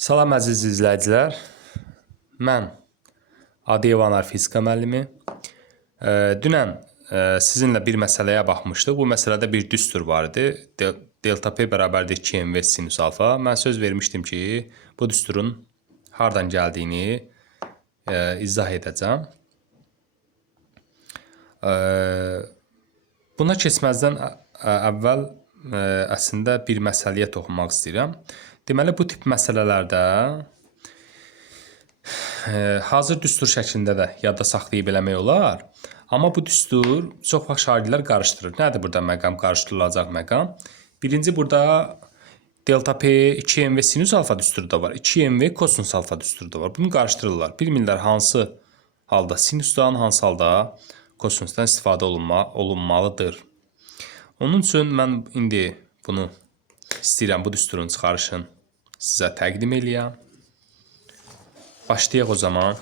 Salam əziz izləyicilər. Mən Adiyev Anar fizika müəllimi. Dünən sizinlə bir məsələyə baxmışdıq. Bu məsələdə bir düstur var idi. Delta P bərabərdir 2mv sinüs alfa. Mən söz vermişdim ki, bu düsturun hardan gəldiyini izah edəcəm. Buna keçməzdən əvvəl əslində bir məsələyə toxunmaq istəyirəm. Deməli, bu tip məsələlərdə hazır düstur şəklində də yadda saxlayıb eləmək olar. Amma bu düstur çox vaxt şagirdlər qarışdırır. Nədir burada məqam, qarışdırılacaq məqam? Birinci, burada delta P 2mv sinüs alfa düsturu da var. 2mv kosinus alfa düsturu da var. Bunu qarışdırırlar. Bilmirlər hansı halda sinüsdən, hansı halda kosinusdan istifadə olunmalıdır. Onun üçün mən indi bunu istəyirəm, bu düsturun çıxarışını sizə təqdim eləyəm. Başlayaq o zaman.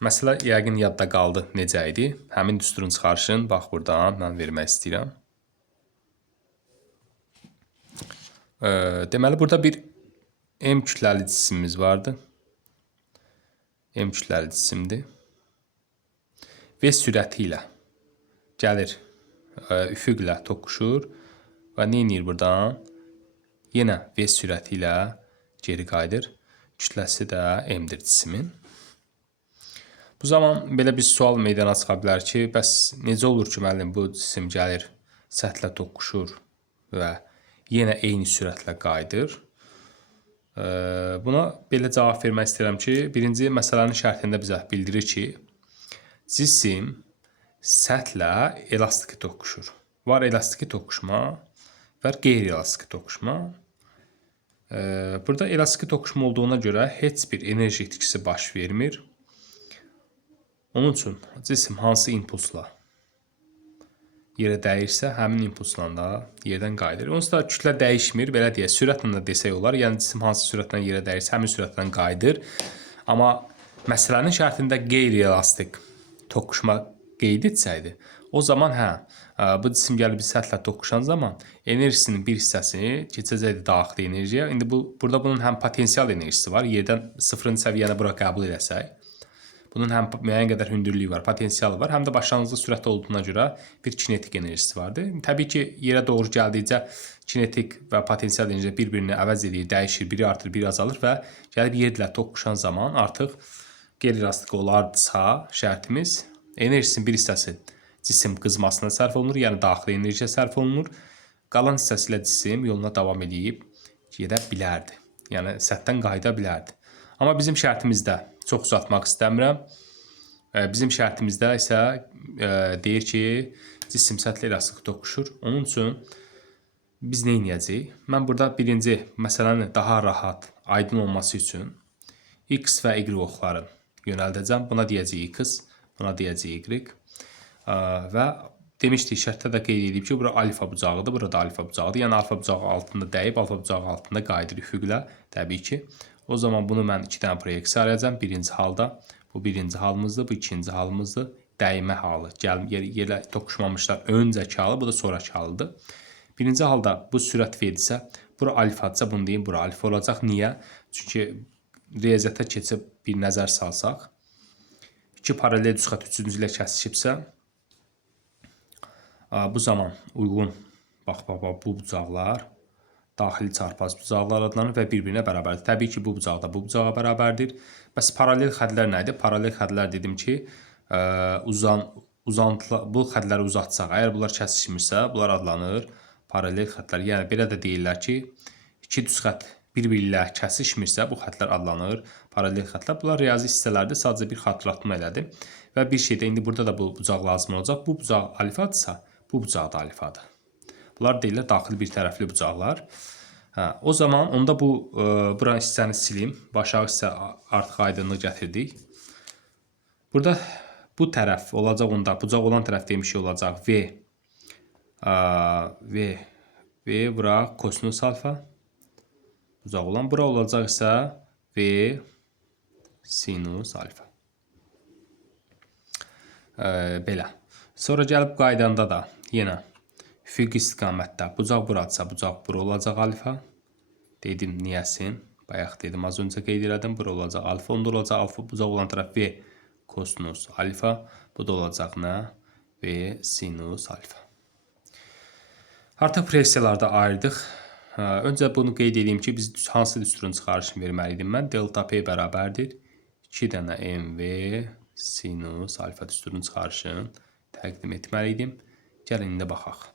Məsələ yəqin yadda qaldı necə idi. Həmin düsturun çıxarışını bax buradan mən vermək istəyirəm. Deməli, burada bir M kütləli cisimimiz vardı. M kütləli cisimdir. V sürəti ilə gəlir, üfüqlə toqquşur və nə edir buradan? Yenə V sürəti ilə geri qayıdır. Kütləsi də M-dir cisimin. Bu zaman belə bir sual meydana çıxa bilər ki, bəs necə olur ki, müəllim, bu cisim gəlir, səthlə toqquşur və yenə eyni sürətlə qayıdır? Buna belə cavab vermək istəyirəm ki, birinci məsələnin şərtində bizə bildirir ki, cisim səthlə elastiki toqquşur. Var elastiki toqquşma, var qeyri-elastiki toqquşma. Burada elastiki toqquşma olduğuna görə heç bir enerji itkisi baş vermir. Onun üçün cisim hansı impulsla yerə dəyirsə, həmin impulsla da yerdən qayıdır. Onsuz da kütlə dəyişmir, belə deyək, sürətlə də desək olar. Yəni cisim hansı sürətlə yerə dəyirsə, həmin sürətlə qayıdır. Amma məsələnin şərtində qeyri-elastik toqquşma qeyd etsəydi, o zaman bu cisim gəlib bir səthlə toqquşan zaman enerjisinin bir hissəsini keçəcəkdir daxili enerjiyə. İndi burada bunun həm potensial enerjisi var. Yerdən sıfırıncı səviyyəni bura qəbul edəsək, bunun həm müəyyən qədər hündürlüyü var, potensialı var, həm də başlanğıclı sürətli olduğuna görə bir kinetik enerjisi vardır. Təbii ki, yerə doğru gəldikcə kinetik və potensial enerji bir-birini əvəz edir, dəyişir, biri artır, biri azalır və gəlib yerlə toqquşan zaman artıq qeyri-elastik olardısa şərtimiz, enerjisinin bir hissəsi cisim qızmasına sərf olunur, yəni daxili enerjiyə sərf olunur. Qalan hissəsi ilə cisim yoluna davam edib gedə bilərdi. Yəni səthdən qayıda bilərdi. Amma bizim şərtimizdə, çox uzatmaq istəmirəm, bizim şərtimizdə isə deyir ki, cisim səthlə elastik toqquşur. Onun üçün biz nə edəcəyik? Mən burada birinci məsələni daha rahat, aydın olması üçün X və Y oxlarını yönəldəcəm. Buna deyəcəyik X, buna deyəcəyik Y. Və demişdik, şərtdə də qeyd edib ki, bura alfa bucağıdır, burada alfa bucağıdır. Yəni alfa bucağı altında dəyib, alfa bucağı altında qayıdır üfüqlə, təbii ki. O zaman bunu mən iki dənə proyeksiya arayacağım. Birinci halda, bu birinci halımızdır, bu ikinci halımızdır. Dəymə halı, yerlə toqquşmamışlar öncəki halı, bu da sonraki halıdır. Birinci halda bu sürət verdirsə, bura alfadırsa, bunu deyim, bura alfa olacaq. Niyə? Çünki riyaziyyata keçib bir nəzər salsaq, iki paralel düzxət üçüncü ilə kəsişibsə, bu zaman uyğun, bax, bu bucaqlar daxili çarpaz bucaqlar adlanır və bir-birinə bərabərdir. Təbii ki, bu bucaq da bu bucağa bərabərdir. Bəs paralel xətlər nədir? Paralel xətlər dedim ki, bu xətləri uzatsaq, əgər bunlar kəsişmirsə, bunlar adlanır paralel xətlər. Yəni, belə də deyirlər ki, iki düz xət bir-biri ilə kəsişmirsə, bu xətlər adlanır paralel xətlər. Bunlar riyazi hissələrdir, sadəcə bir xatırlatma elədir. Və bir şey də, indi burada da bu bucaq lazım olacaq. Bu bucaq alfadırsa, bu bucaq da alfadır. Bunlar deyirlər daxili bir tərəfli bucaqlar. O zaman onda buranın hissəni silim. Aşağı hissə artıq aydınlıq gətirdik. Burada bu tərəf olacaq onda, bucaq olan tərəf demişik olacaq V. V bura kosinus alfa. Bucaq olan bura olacaq isə V sinus alfa. Belə. Sonra gəlib qaydanda da yenə üfüqi istiqamətdə bucaq buradırsa, bucaq bura olacaq alfa. Dedim niyəsin. Bayaq dedim, az öncə qeyd elədim. Bura olacaq alfa, onda olacaq alfa uzaq olan tərəf V kosinus alfa. Bu da olacaq nə? V sinus alfa. Artıq proyeksiyalarda ayırdıq. Öncə bunu qeyd edeyim ki, biz hansı düsturun çıxarışını verməliydim mən? Delta P bərabərdir 2 dənə MV sinus alfa düsturunun çıxarışını təqdim etməliydim. Gəlin indi baxaq.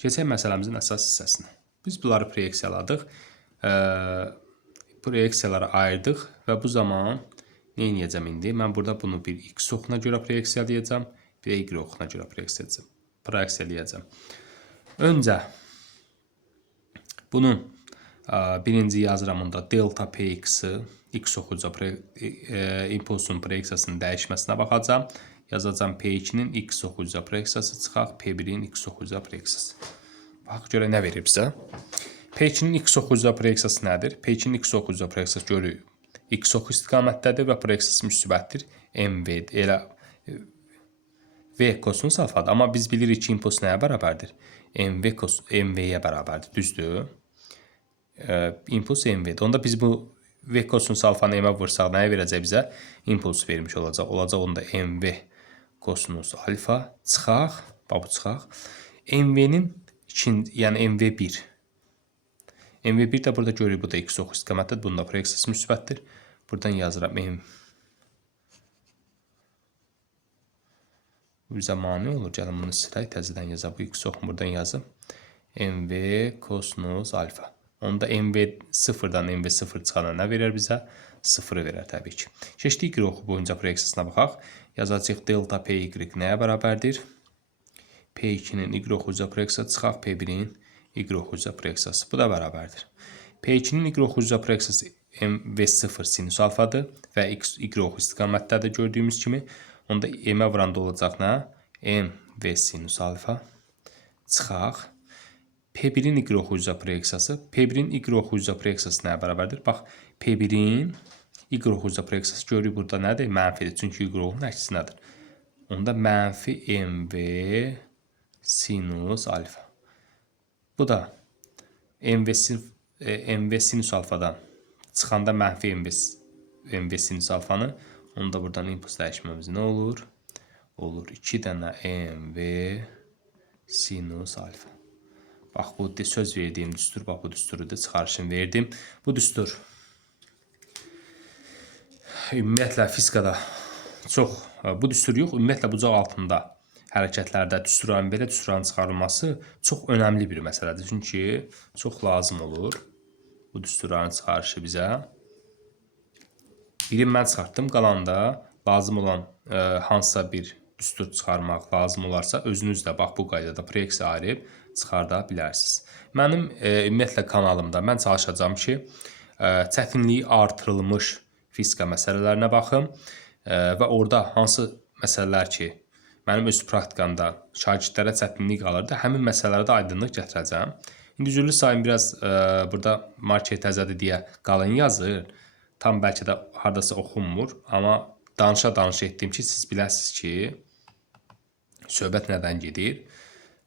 Keçək məsələmizin əsas hissəsinə. Biz bunları proyeksiyaladık. Proyeksiyaları ayırdıq və bu zaman nə edəcəm indi? Mən burada bunu bir x oxuna görə proyeksiyalayacağım, bir də y oxuna görə proyeksiyalayacağım. Öncə bunun birinci yazıramında delta px-i x oxuca impulsun proyeksiyasının dəyişməsinə baxacağım. Yazacağım P2-nin x oxuca proyeksiyası çıxaq, P1-in x oxuca proyeksiyası. Bax, görə nə verir bizə? P2-nin x oxuca proyeksiyası nədir? P2-nin x oxuca proyeksiyası görürük. X oxu istiqamətdədir və proyeksiyası müsbətdir. MV elə V kosinus alfadır. Amma biz bilirik ki, impuls nəyə bərabərdir? MV-yə bərabərdir, düzdür? Impuls MV-dir. Onda biz bu V kosinus alfanı M-ə vursaq nəyə verəcək bizə? Impuls vermiş olacaq. Olacaq onda MV kosinus alfa çıxaq. Bax, bu çıxaq. MV-nin yəni MV1. MV1 də burada görürük, bu da x oxu istiqamətdir. Bunda proyeksiyası müsbətdir. Buradan yazıram M. Bu bizə mane olur. Gəlin bunu silək, təzədən yazaq. Bu x oxunu buradan yazıb. MV kosinus alfa. Onda MV 0-dan MV 0 çıxana nə verər bizə? 0 verər təbii ki. Keçdik y oxu boyunca proyeksiyasına baxaq. Yazacaq delta PY nəyə bərabərdir? P2-nin y oxuca proyeksiyası çıxaq, P1-in y oxuca proyeksiyası. Bu da bərabərdir. P2-nin y oxuca proyeksiyası MV0 sinus alfadır və y oxu istiqamətdədir gördüyümüz kimi. Onda M-ə vuranda olacaq nə? MV sinus alfa çıxaq. P1-in y oxuca proyeksiyası. P1-in y oxuca proyeksiyası nəyə bərabərdir? Bax, P1-in y oxuca proyeksiyası görürük burada nədir? Mənfidir. Çünki y oxunun əksinədir. Onda mənfi MV sinus alfa. Bu da MV sinus alfadan çıxanda mənfi MV sinus alfanı. Onda buradan impuls dəyişməmiz nə olur? Olur 2 dənə MV sinus alfa. Bax, bu söz verdiyim düstur. Bax, bu düsturu da çıxarışını verdim. Bu düstur ümumiyyətlə fizikada çox, bu düstur yox, ümumiyyətlə bucaq altında hərəkətlərdə düsturların, belə düsturların çıxarılması çox önəmli bir məsələdir. Çünki çox lazım olur bu düsturların çıxarışı bizə. Birini mən çıxartdım, qalanda lazım olan hansısa bir düstur çıxarmaq lazım olarsa, özünüz də bax bu qaydada proyeksiya ayırıb çıxarda bilərsiniz. Mənim ümumiyyətlə kanalımda mən çalışacağım ki, çətinliyi artırılmış fizika məsələlərinə baxım və orada hansı məsələlər ki, mənim öz praktikamda şagirdlərə çətinlik qalırdı, həmin məsələlərdə aydınlıq gətirəcəm. İndi üzrlü sayım biraz burada marker təzədir deyə qalın yazır. Tam bəlkə də haradasa oxunmur, amma danışa-danışa etdim ki, siz biləsiniz ki, söhbət nədən gedir.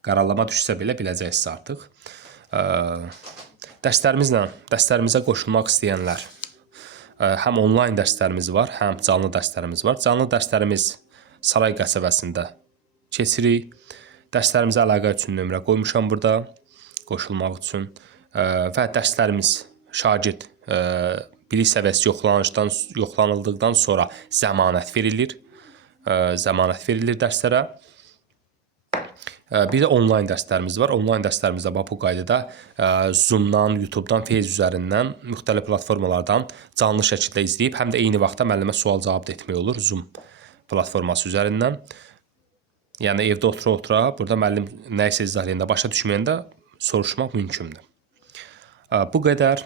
Qaralama düşsə belə biləcəksiniz artıq. Dərslərimizə qoşulmaq istəyənlər, həm onlayn dərslərimiz var, həm canlı dərslərimiz var. Canlı dərslərimiz Saray qəsəbəsində keçirik. Dərslərimizə əlaqə üçün nömrə qoymuşam burada, qoşulmaq üçün. Və dərslərimiz şagird bilik səviyyəsi yoxlanıldıqdan sonra zəmanət verilir. Zəmanət verilir dərslərə. Bir də onlayn dərslərimiz var. Onlayn dərslərimizdə bax bu qaydada Zoom-dan, YouTube-dan, Face üzərindən, müxtəlif platformalardan canlı şəkildə izləyib, həm də eyni vaxtda müəllimə sual-cavab da etmək olur Zoom platforması üzərindən. Yəni evdə otura-otura, burada müəllim nə isə izah edəndə, başa düşməyəndə soruşmaq mümkündür. Bu qədər.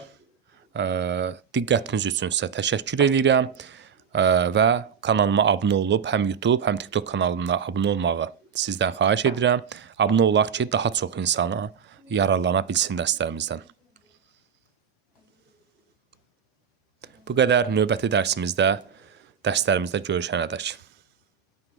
Diqqətiniz üçün sizə təşəkkür edirəm və kanalıma abunə olub, həm YouTube, həm TikTok kanalımda abunə olmağı sizdən xahiş edirəm. Abunə olaq ki, daha çox insana yararlana bilsin dərslərimizdən. Bu qədər. Növbəti dərslərimizdə görüşənədək.